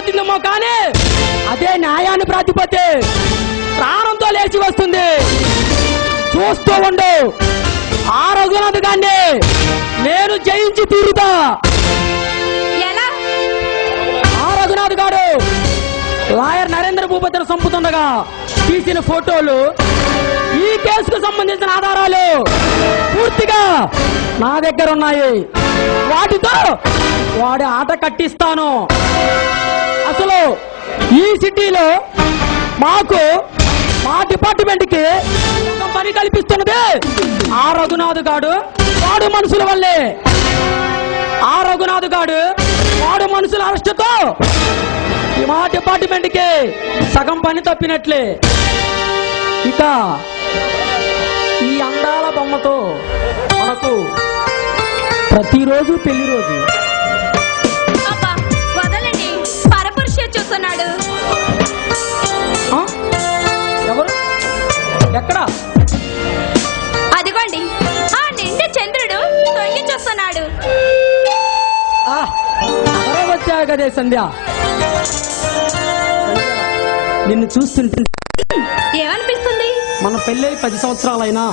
అవుతుందేమో కానీ అదే న్యాయాన్ని ప్రాతిపత్తి ప్రాణంతో లేచి వస్తుంది. చూస్తూ ఉండు, ఆ రఘునాథ్ గారిని నేను జయించి తీరుతా. ఆ రఘునాథ్ గారు లాయర్ నరేంద్ర భూపతిని చంపుతుండగా తీసిన ఫోటోలు, ఈ కేసుకు సంబంధించిన ఆధారాలు పూర్తిగా నా దగ్గర ఉన్నాయి. వాటితో వాడి ఆట కట్టిస్తాను. అసలు ఈ సిటీలో మాకు మా డిపార్ట్మెంట్ కి పని కల్పిస్తున్నది ఆ రఘునాథ్ గాడు వాడు మనుషుల వల్లే. ఆ రఘునాథ్ గాడు వాడు మనుషుల అరెస్టుతో మా డిపార్ట్మెంట్ కి సగం పని తప్పినట్లే. ఇక ఈ అందాల బొమ్మతో మనకు ప్రతిరోజు పెళ్లి రోజు. వదలండి, పరపురుష చూస్తున్నాడు. ఎవరు? ఎక్కడ? అదిగోండి, ఆ నిండు చంద్రుడు తొంగి చూస్తున్నాడు. వచ్చా కదే సంధ్య, నిన్ను చూస్తుంటే ఏమనిపిస్తుంది? మన పెళ్ళై 10 సంవత్సరాలైనా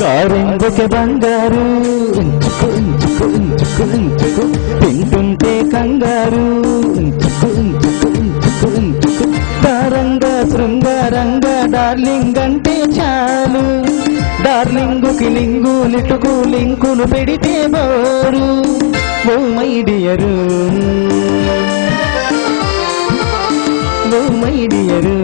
కారెందుకు బంగారు ఉంచుకు ఉంచుకు ఉంచుకు ఉంచుకు తింటుంటే కంగారు ఉంచుకు ఉంచుకు ఉంచుకు ఉంచుకు తారంగా శృంగారంగా డార్లింగ్ అంటే చాలు డార్లింగుకి లింగు లిటుకు లింకును పెడితే bore oh my dear oh my dear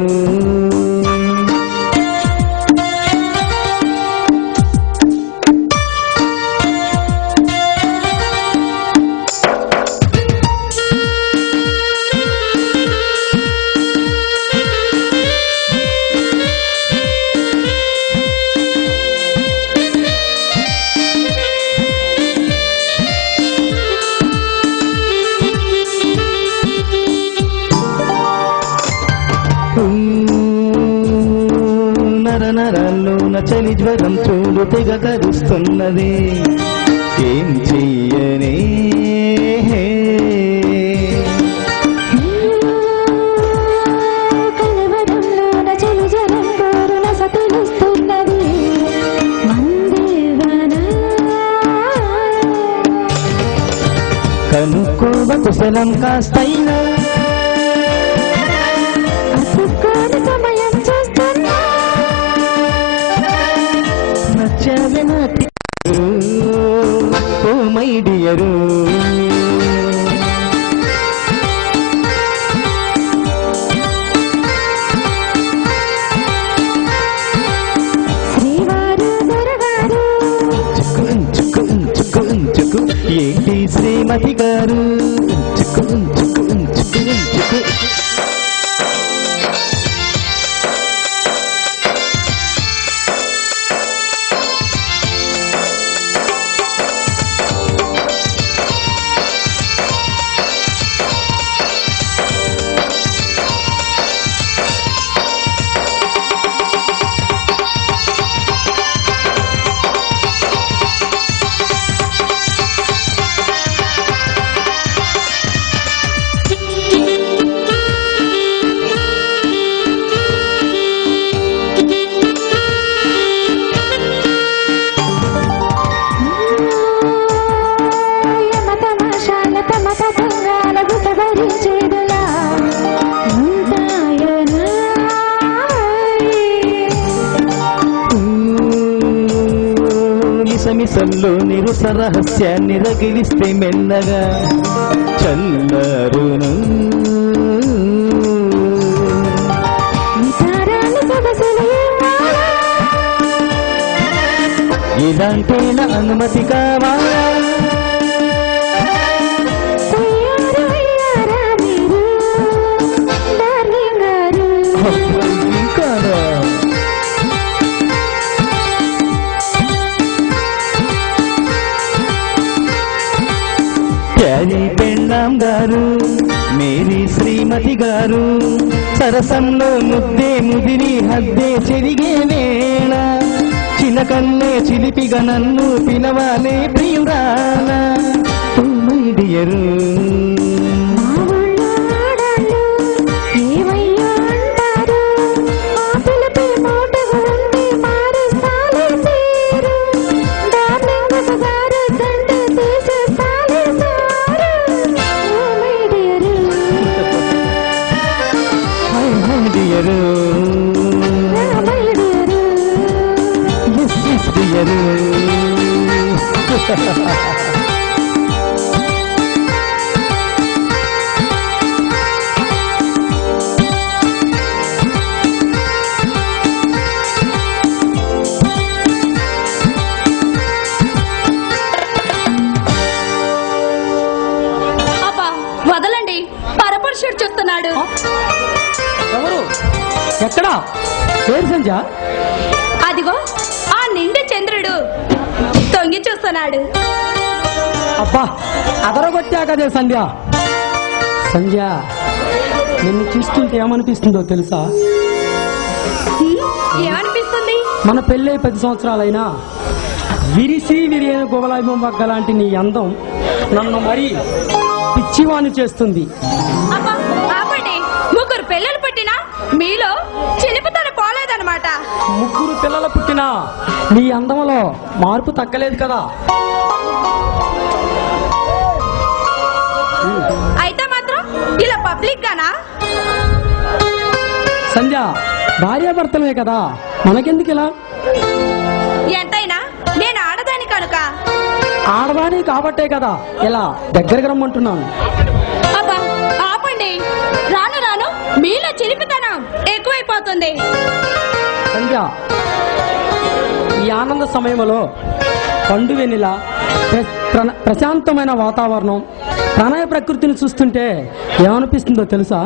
నరనరాల్లోన చలి జ్వరం చూడు తెగ కరుస్తున్నది ఏం చెయ్యనే కలవరంలోన చలి జ్వరం కోరున సతులుస్తున్నది మందేవనా కనుక్కోవ కుశలం కాస్తైనా అతుక్కోని సమయం చూస్తున్నా నచ్చవే నాటి ఓ మై డియరు శ్రీవారు దొరగారు ఉంచుకు ఉంచుకు ఉంచుకు ఉంచుకు ఏంటి శ్రీమతి గారు ఉంచుకు ఉంచుకు ఉంచుకు ఉంచుకు చెరువుట రహస్యాన్ని రగిలిస్తే మెల్లగా చల్లరును. ఈ తారాన్ని సొగసులు ఇవ్వాలా? ఇలాంటేనా అనుమతి కావాలా? తయారు అయ్యారా మీరు డార్లింగ్ గారు? ఇంకానా? ప్యారీ పెళ్ళాం గారు, మేరీ శ్రీమతి గారు, సరసంలో ముద్దే ముదిరి హద్దే చెరిగే వేళ చిలకల్లే చిలిపిగా నన్ను పిలవాలే ప్రియురాల. ఓ మై డియరు, మా ఊళ్ళో ఆడాళ్ళు ఏమయ్యా అంటారు? ఆ పిలిపే మోటుగా ఉండి మారుస్తాలే తీరు. డార్లింగ్ గారు దండ తీసేస్తాలే sir. Oh my dear, my dear, oh my dear. Yes dear. అబ్బా వదలండి, పరపురుషుడు చూస్తున్నాడు. ఎవరు? ఎక్కడా? పేరు సంధ్య. అదిగో ఆ నిండు చంద్రుడు తొంగి చూస్తున్నాడు. అబ్బా అదరగొట్టా కదే సంధ్య. సంధ్య, నిన్ను చూస్తుంటే ఏమనిపిస్తుందో తెలుసా? ఏమనిపిస్తుంది? మన పెళ్ళై 10 సంవత్సరాలైనా విరిసి విరియని గుబలాయి మొగ్గ లాంటి నీ అందం నన్ను మరీ పిచ్చివాణి చేస్తుంది. అబ్బా ఆపండి, ముగ్గురు పిల్లలు పుట్టినా మీలో చిలిపితనం పోలేదన్నమాట. ముగ్గురు పిల్లలు పుట్టినా నీ అందములో మార్పు తగ్గలేదు కదా. అయితే మాత్రం ఇలా పబ్లిక్ గానా? సంధ్య, భార్యాభర్తలమే కదా, మనకెందుకు ఇలా? ఎంతైనా నేను ఆడదాని కనుక. ఆడదాని కాబట్టే కదా ఇలా దగ్గరికి రమ్మంటున్నాను. అబ్బా ఆపండి, రాను రాను మీలో చిలిపితనం ఎక్కువైపోతుంది. సంధ్య, ఈ ఆనంద సమయంలో పండు వెన్నెల, ప్రశాంతమైన వాతావరణం, ప్రణయ ప్రకృతిని చూస్తుంటే ఏమనిపిస్తుందో తెలుసా?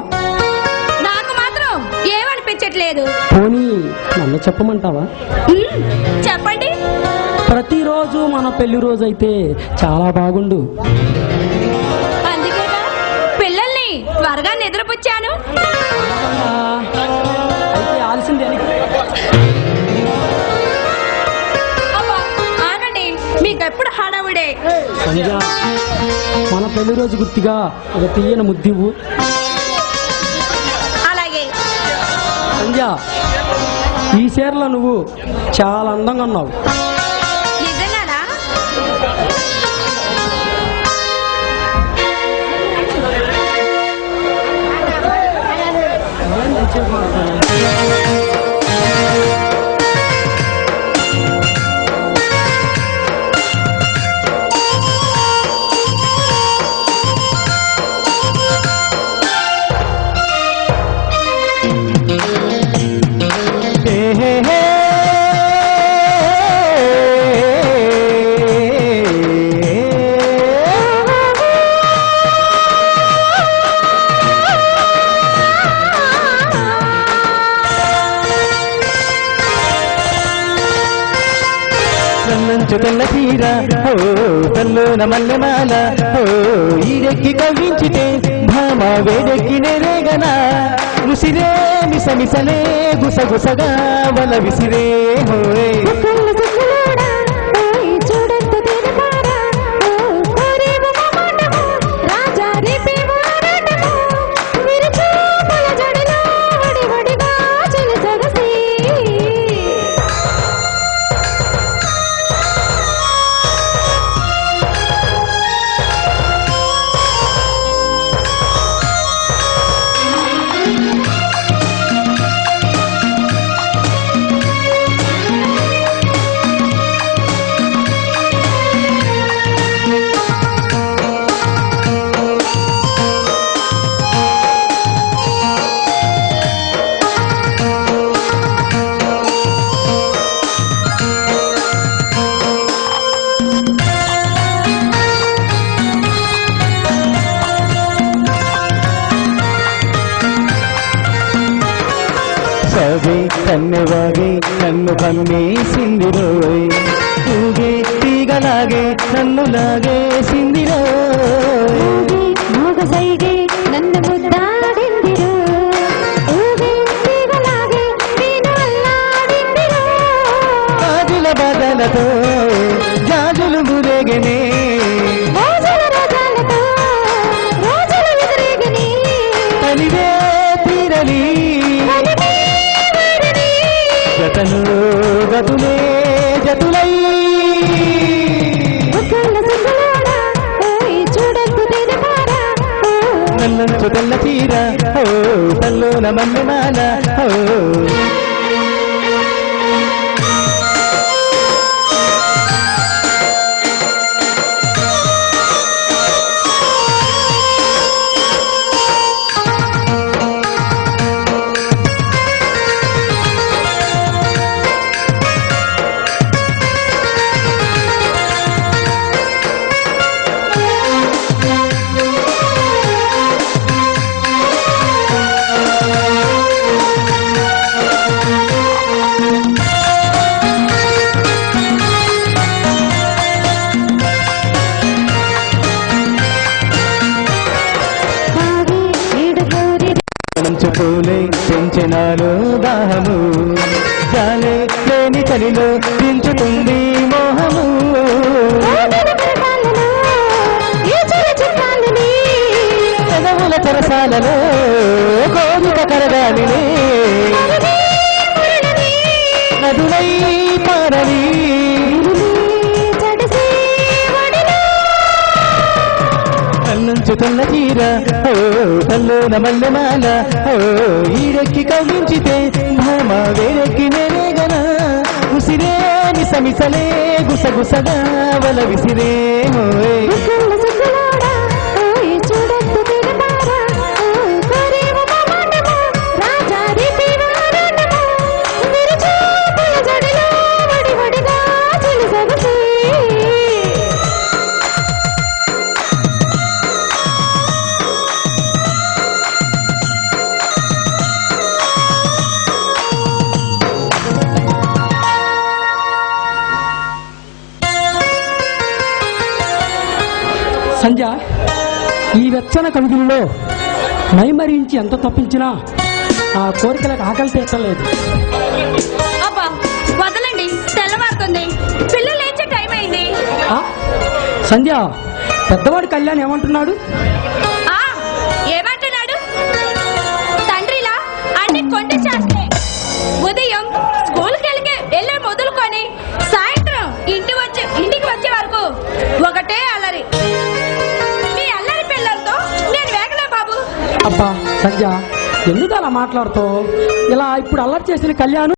నాకు మాత్రం ఏమనిపించట్లేదు. పోనీ నన్ను చెప్పమంటావా? చెప్పండి. ప్రతిరోజు మన పెళ్లి రోజు అయితే చాలా బాగుండు. అందుకేగా పిల్లల్ని త్వరగా నిద్రపుచ్చాను. అయితే ఆలసింది అని. అబ్బా ఆగండి, మీకెప్పుడు హడావుడే. సంధ్య, మన పెళ్లి రోజు గుర్తుగా ఒక తీయని ముద్దివ్వు. అలాగే. సంధ్య, ఈ చీరలో నువ్వు చాలా అందంగా ఉన్నావు. నిజంగానా? హే హే హే. నన్నంచు తెల్ల తీర, ఓ తల్లోన మల్లెమాల, ఓ ఈడెక్కి కవ్వించితే భామ వేడెక్కి నెరేగనా, ముసిరే మిసమిసలే గుసగుసగా వల విసిరే హోయ్. కళ్ళు చుక్కలోడా ఓయ్ చూడంత తినపారా ఓ కోరేవు మాటము రాజా రేపేవు ఆరాటము విరిచే పొల జడిలో వడి వడిగా చెలి సొగసి. సాగే కన్నెవాగే నన్ను కమ్మేసిందిరోయ్ ఊగే తీగలాగే నన్ను లాగేసిందిరో మోగ సైగే నన్ను ముద్దాడిందిరో ఊగే తీగలాగే నేను అల్లాడిందిరో గాజుల బదలతో గాజులు మురేగనే మోజుల రజాలతో రోజులు ఎదురేగని కలివే తీరని జతలు గతులే జతులై ఒక్కళ్ళ సుఖలోడా ఓయ్ చూడద్దు తెరపారా నల్లంచు తెల్ల చీర ఓ తల్లోన మల్లెమాల ఓ ఆగి ఈడు కోరి మంచుతోలే పెంచెనాలో దాహము జాలే లేని చలిలో దించుతుంది మోహము ఓదల కరటాలలో ఈ చిరు చిత్రాలని పెదవుల చెరసాలలో కోరిక కరగాలినే నదులై పారని చడిసి వడిలో కన్నుంచు తెల్ల చీర ఓ తల్లోన మల్లెమాల ఓ ఈడెక్కి కవ్వించితే భామ వేరెక్కి నేనేగన ఉసిరే మిసమిసలే గుసగుసగా వల విసిరే మోయ్ ఒక్కళ్ళ సుఖలోడా ఓయ్ చూడద్దు తెరపారా ఓయ్ కోరేవు మామాటము రాజా రీతి వారాటము విరుచూపుల జడిలో వడి వడిగా చిలుసగసి సంధ్య ఈ వెచ్చన కవిగిల్లో మైమరించి ఎంత తప్పించినా ఆ కోరికలకు ఆకలి తీర్చలేదు. అబ్బా వదలండి, తెల్లవారుతుంది. పిల్లలు లేచే టైం అయింది. ఆ, సంధ్య పెద్దవాడు కళ్యాణ్ ఏమంటున్నాడు? ఆ ఏమంటున్నాడు? తండ్రిలా అన్ని కొంటి చేస్తే ఉదయం స్కూల్కి వెళ్ళే మొదలుకొని సాయంత్రం ఇంటికి వచ్చే వరకు ఒకటే అల్లరి. మీ అల్లరి పిల్లలతో నేను వేగలే బాబు. అబ్బా సంధ్య ఎందుకు అలా మాట్లాడుతావు? ఇలా ఇప్పుడు అల్లరి చేసిన కళ్యాణ్